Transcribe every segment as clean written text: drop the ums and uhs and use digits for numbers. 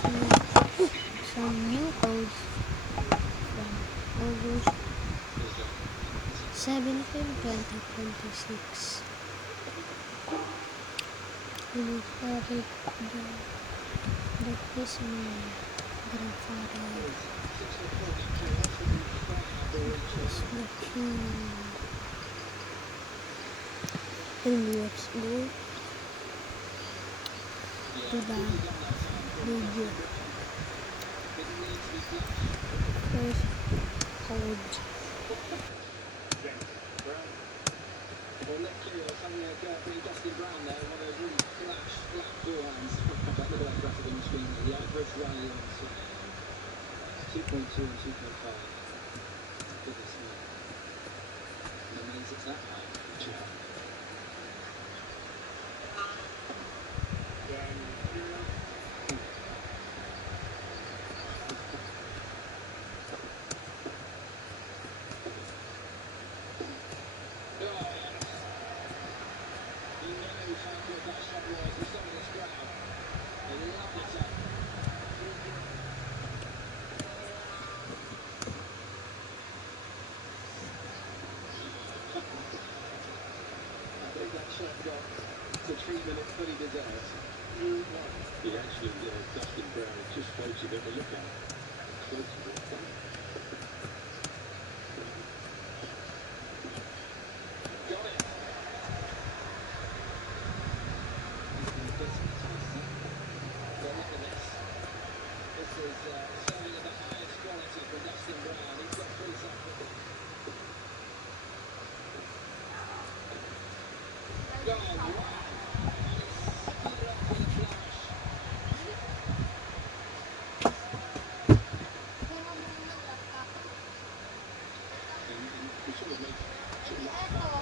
some new codes from August 17, 2026. We started the Christmas grandfather. Just the king. And let's go to the video. First code. Well, Nick Kyrgios having a go at Dustin Brown there, one of those really flat forehands. Look at that graphic on the screen there. The average rally on 2.2 and 2.5. Goodness me. And that means it's that high. The treatment it fully deserves. He actually, Dustin Brown, just floats a bit of a look at it. Floats a bit. Got it. Well, look at this. This is serving of the highest quality for Dustin Brown. He's got 3 seconds. Gone. Wow.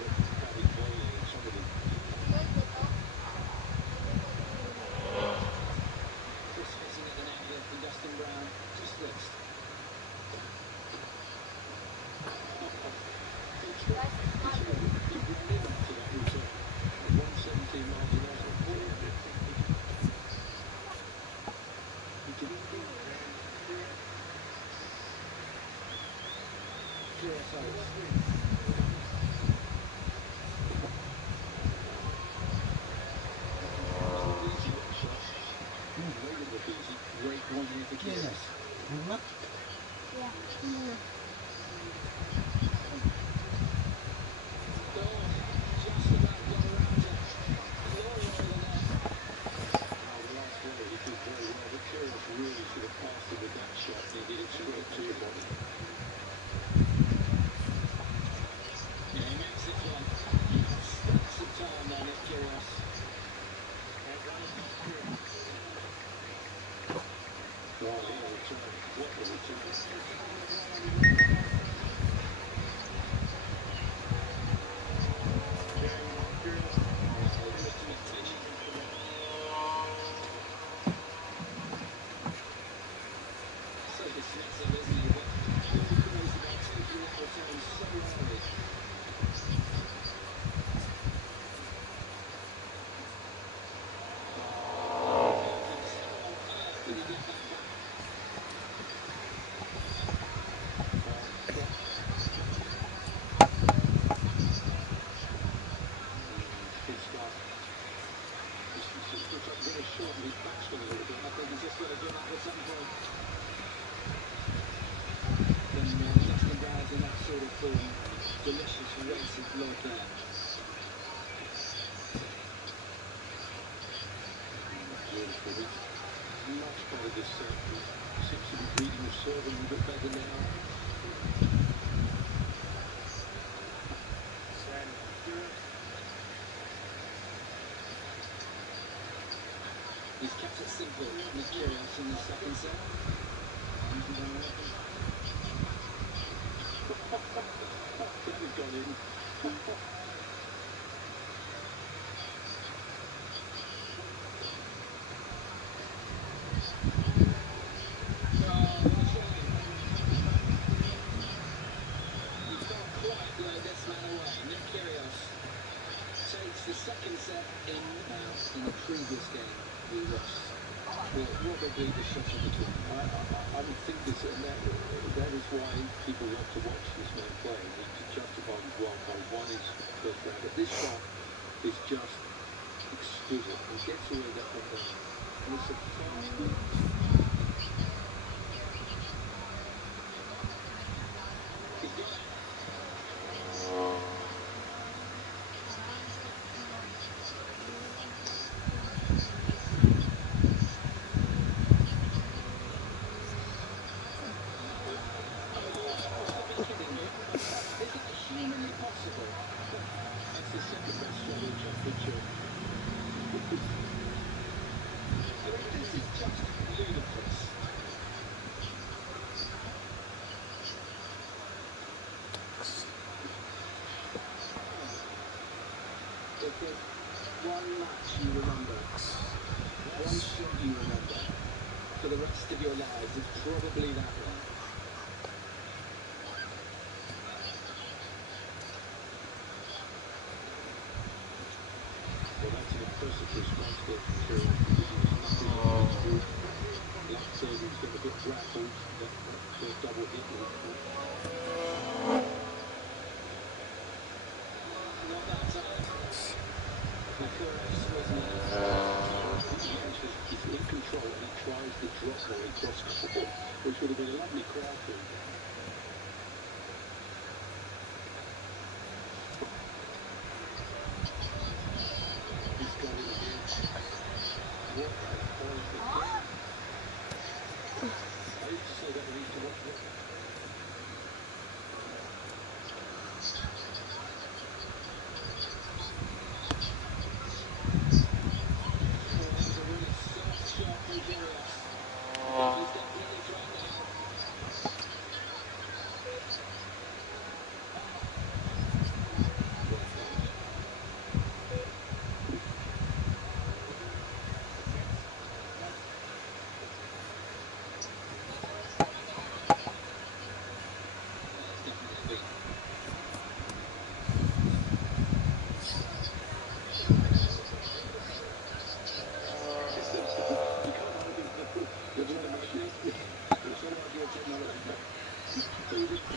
Great one here for Kyrgios. Yeah. Just about got around it. Glory over there. The last one, he did very well, but Kyrgios really should have passed him with that shot. He did it straight to your body. Yeah, he makes this one. Stacks of time there, Nick Kyrgios. Oh, what a return. What a return. So dismissive, isn't he? But very close about taking that return so early. Did he get that back? Good stuff. He's looks like he's got a shot and he's backspin a little bit. I think he's just got to do that at some point. When Dustin Brown's in that sort of form, delicious race of blood there. Beautiful. Much better this set. He seems to be reading the serve a little bit better now. He's kept it simple, Nick Kyrgios, in the second set. That had gone in. The second set in the previous game we lost. Well, probably the shot of the two. I would think this, and that is why people love to watch this man play. To justify his wild card, one is first round, but this shot is just exquisite. He gets away that from there, and it's a fast one. He's got it. Is it humanly possible? That's the second best shot in the championship. I mean, this is just ludicrous. If there's one match you remember, one shot you remember for the rest of your lives, it's probably that one. Well, that's an impressive response there from Kieran. Like Serbian's got a bit rattled, that first double hit. Not that time. Bucharest wasn't it? He's in control and he tries the drop volley cross court, which would have been a lovely crowd for him. He's got it again. What a powerful kick. I used to say that when we used to watch it. Oh, that was a really soft shot from Kyrgios. He's definitely trying now. That's definitely a big.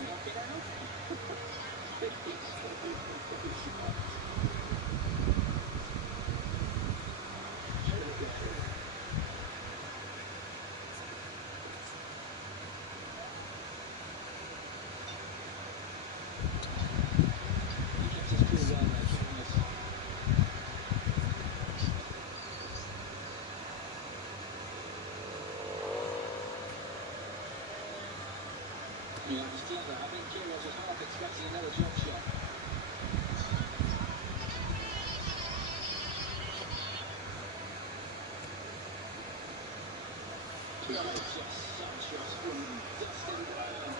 Knock it out. He kept his cool well there, Kyrgios. Yeah, it was clever. I think Kyrgios was half expecting another drop shot. That was just such a from Dustin Brown.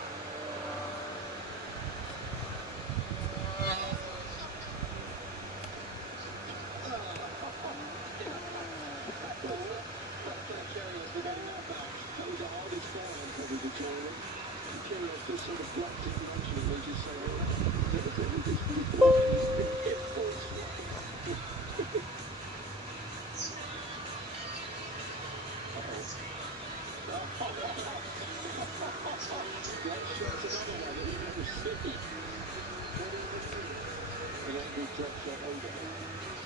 Kyrgios for getting that back. That was the hardest forehand probably to tolerate. Kyrgios just sort of blocked it nonchalantly, just saying, well, that shot's another one that you never see. An angry drop shot over.